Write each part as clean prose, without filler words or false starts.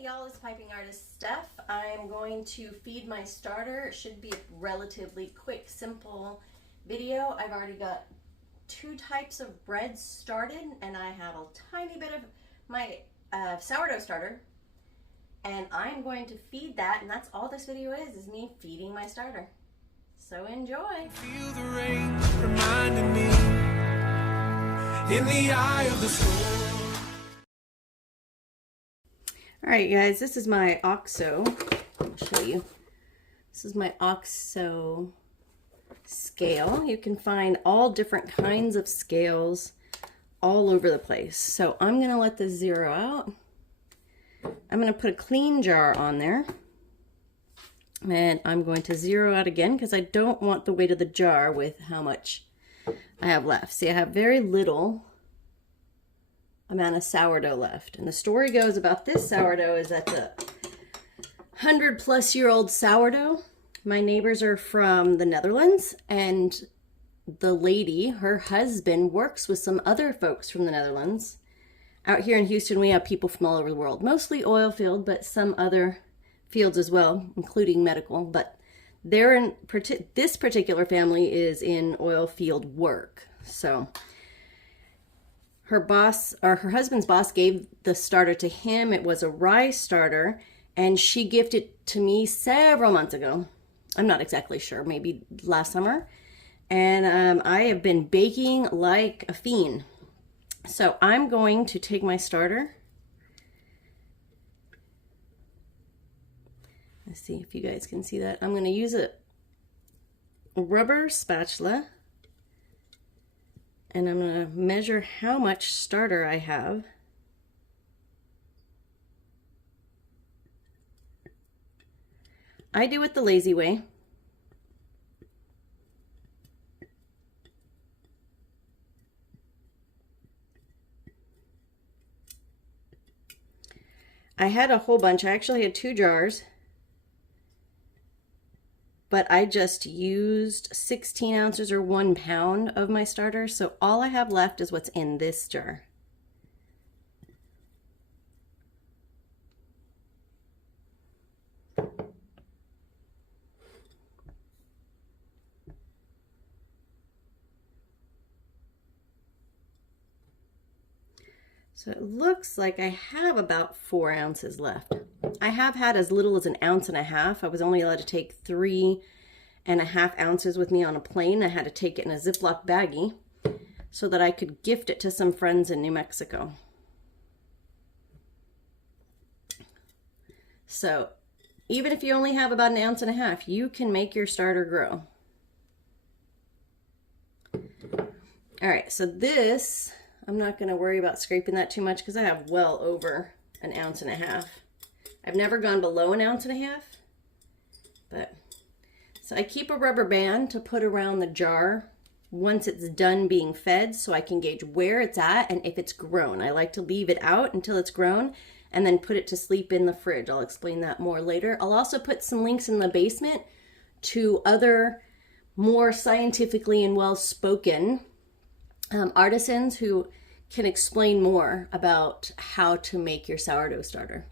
Hey y'all, it's Piping Artist Steph. I'm going to feed my starter. It should be a relatively quick, simple video. I've already got 2 types of bread started, and I have a tiny bit of my sourdough starter, and I'm going to feed that, and that's all this video is me feeding my starter. So enjoy. Feel the rain reminding me in the eye of the storm. Alright guys, this is my Oxo. I'll show you. This is my Oxo Scale. You can find all different kinds of scales all over the place. So I'm going to let this zero out. I'm going to put a clean jar on there. And I'm going to zero out again because I don't want the weight of the jar with how much I have left. See, I have very little amount of sourdough left. And the story goes about this sourdough is that the 100-plus-year-old sourdough. My neighbors are from the Netherlands, and the lady, her husband, works with some other folks from the Netherlands. Out here in Houston, we have people from all over the world, mostly oil field, but some other fields as well, including medical. But they're in this particular family is in oil field work. So her boss, or her husband's boss, gave the starter to him. It was a rye starter, and she gifted it to me several months ago. I'm not exactly sure, maybe last summer. And I have been baking like a fiend. So I'm going to take my starter. Let's see if you guys can see that. I'm going to use a rubber spatula, and I'm going to measure how much starter I have. I do it the lazy way. I had a whole bunch. I actually had 2 jars, but I just used 16 ounces or 1 pound of my starter. So all I have left is what's in this jar. So it looks like I have about 4 ounces left. I have had as little as 1.5 ounces. I was only allowed to take 3.5 ounces with me on a plane. I had to take it in a Ziploc baggie so that I could gift it to some friends in New Mexico. So even if you only have about 1.5 ounces, you can make your starter grow. All right, so this, I'm not going to worry about scraping that too much because I have well over 1.5 ounces. I've never gone below 1.5 ounces, but so I keep a rubber band to put around the jar once it's done being fed so I can gauge where it's at and if it's grown. I like to leave it out until it's grown and then put it to sleep in the fridge. I'll explain that more later. I'll also put some links in the basement to other more scientifically and well-spoken artisans who can explain more about how to make your sourdough starter.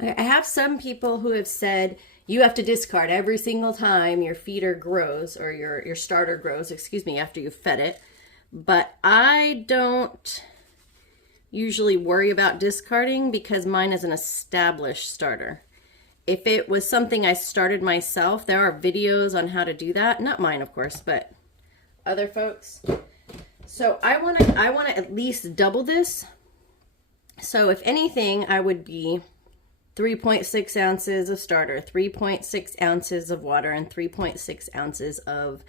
I have some people who have said you have to discard every single time your feeder grows, or your starter grows, excuse me, after you've fed it. But I don't usually worry about discarding because mine is an established starter. If it was something I started myself, there are videos on how to do that. Not mine, of course, but other folks. So I want to at least double this. So if anything, I would be 3.6 ounces of starter, 3.6 ounces of water, and 3.6 ounces of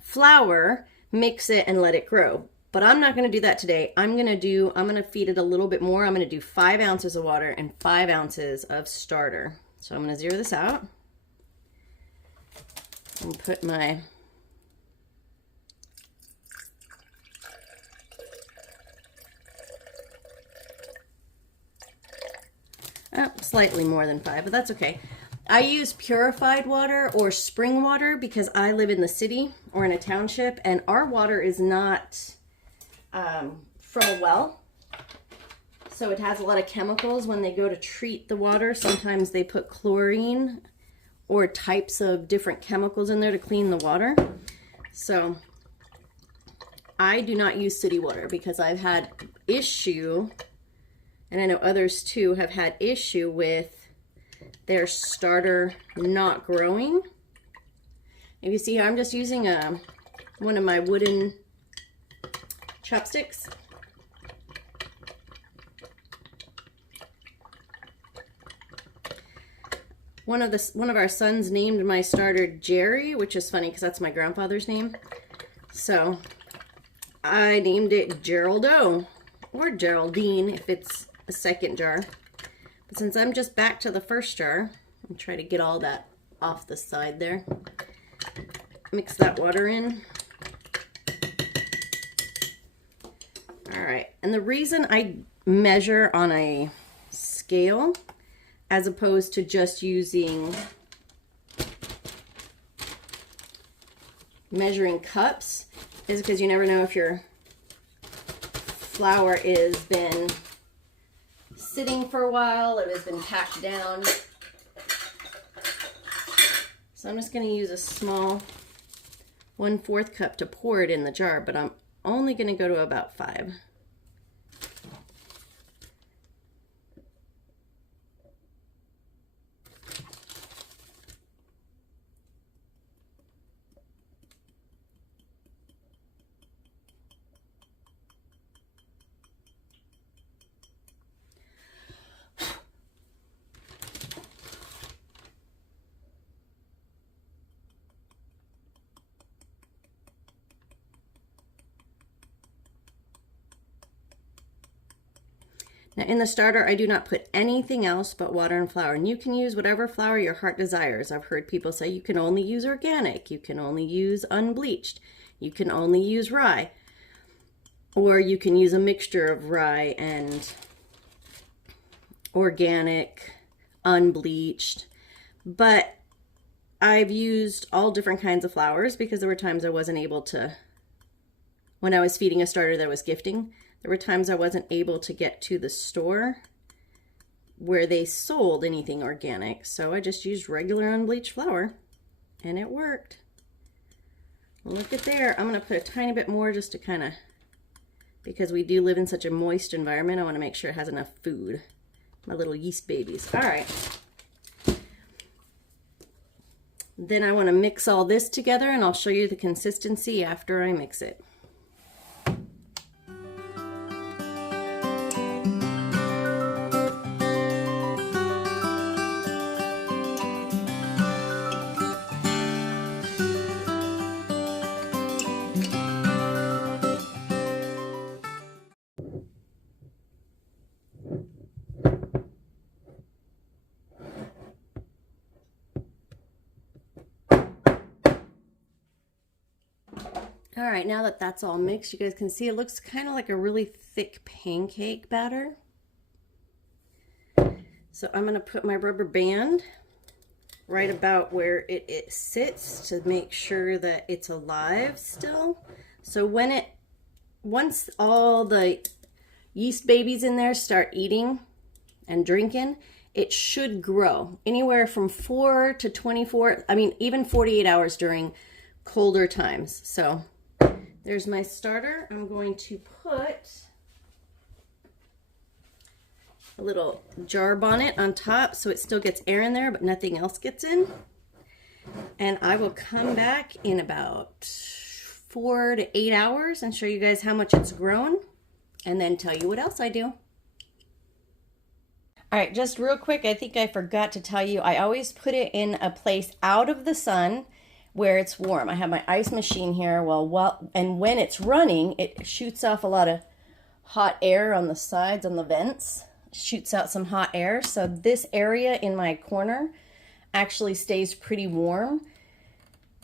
flour. Mix it and let it grow. But I'm not going to do that today. I'm going to feed it a little bit more. I'm going to do 5 ounces of water and 5 ounces of starter. So I'm going to zero this out and put my slightly more than 5, but that's okay. I use purified water or spring water because I live in the city or in a township, and our water is not from a well. So it has a lot of chemicals when they go to treat the water. Sometimes they put chlorine or types of different chemicals in there to clean the water. So I do not use city water because I've had issue, and I know others too have had issue with their starter not growing. If you see here, I'm just using one of my wooden chopsticks. One of our sons named my starter Jerry, which is funny because that's my grandfather's name. So I named it Geraldo, or Geraldine if it's a second jar. But since I'm just back to the first jar, I'll try to get all that off the side there. Mix that water in. All right, and the reason I measure on a scale as opposed to just using measuring cups is because you never know if your flour has been sitting for a while, it has been packed down. So I'm just going to use a small 1/4 cup to pour it in the jar, but I'm only going to go to about 5. Now in the starter, I do not put anything else but water and flour, and you can use whatever flour your heart desires. I've heard people say you can only use organic, you can only use unbleached, you can only use rye, or you can use a mixture of rye and organic, unbleached. But I've used all different kinds of flours because there were times I wasn't able to, when I was feeding a starter that I was gifting, there were times I wasn't able to get to the store where they sold anything organic. So I just used regular unbleached flour and it worked. Look at there. I'm going to put a tiny bit more just to kind of, because we do live in such a moist environment, I want to make sure it has enough food. My little yeast babies. All right. Then I want to mix all this together and I'll show you the consistency after I mix it. All right, now that that's all mixed, you guys can see it looks kind of like a really thick pancake batter. So I'm going to put my rubber band right about where it sits to make sure that it's alive still. So once all the yeast babies in there start eating and drinking, it should grow anywhere from 4 to 24, I mean, even 48 hours during colder times. So there's my starter. I'm going to put a little jar bonnet on top so it still gets air in there, but nothing else gets in. And I will come back in about 4 to 8 hours and show you guys how much it's grown and then tell you what else I do. All right, just real quick, I think I forgot to tell you, I always put it in a place out of the sun where it's warm. I have my ice machine here, and when it's running, it shoots off a lot of hot air on the sides, on the vents. Shoots out some hot air, so this area in my corner actually stays pretty warm.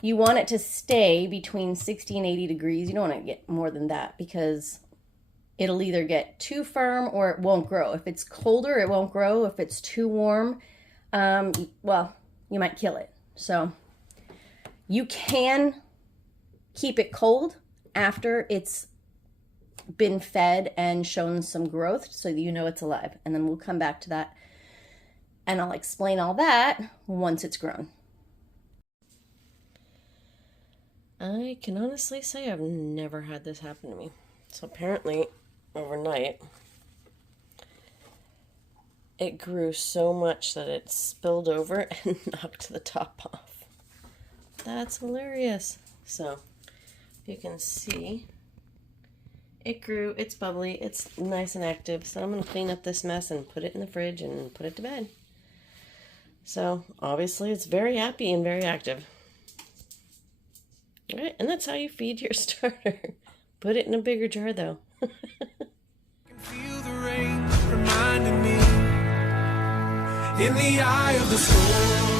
You want it to stay between 60 and 80 degrees. You don't want to get more than that because it'll either get too firm or it won't grow. If it's colder, it won't grow. If it's too warm, well, you might kill it. So you can keep it cold after it's been fed and shown some growth so you know it's alive. And then we'll come back to that and I'll explain all that once it's grown. I can honestly say I've never had this happen to me. So apparently overnight it grew so much that it spilled over and knocked the top off. That's hilarious. So you can see it grew, it's bubbly, it's nice and active. So I'm going to clean up this mess and put it in the fridge and put it to bed. So obviously it's very happy and very active. All right, and that's how you feed your starter. Put it in a bigger jar though. I can feel the rain reminding me in the eye of the storm.